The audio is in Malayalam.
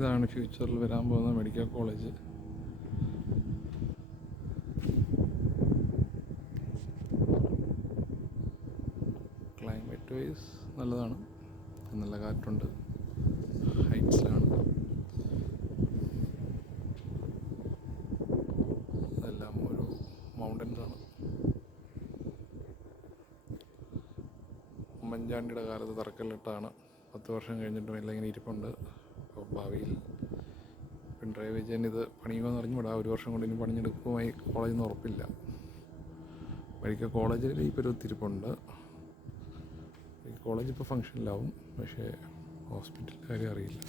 ഇതാണ് ഫ്യൂച്ചറിൽ വരാൻ പോകുന്ന മെഡിക്കൽ കോളേജ്. ക്ലൈമറ്റ് വൈസ് നല്ലതാണ്, നല്ല കാറ്റുണ്ട്, ഹൈറ്റ്സിലാണ്. അതെല്ലാം ഒരു മൗണ്ടൻസാണ്. ഉമ്മൻചാണ്ടിയുടെ കാലത്ത് തറക്കല്ലിട്ടാണ്. 10 വർഷം കഴിഞ്ഞിട്ടും എല്ലാം ഇങ്ങനെ ഇരിപ്പുണ്ട്. അപ്പോൾ ഭാവിയിൽ പിണറായി വിജയൻ ഇത് പണിയുമെന്ന് അറിഞ്ഞുകൂടാ. 1 വർഷം കൊണ്ട് ഇനി പണിഞ്ഞെടുക്കുമായി കോളേജൊന്നും ഉറപ്പില്ല. മെഡിക്കൽ കോളേജിൽ ഈ പരുവത്തിരിപ്പുണ്ട്. ഈ കോളേജ് ഇപ്പോൾ ഫങ്ഷനിലാവും, പക്ഷേ ഹോസ്പിറ്റലിൻ്റെ കാര്യം അറിയില്ല.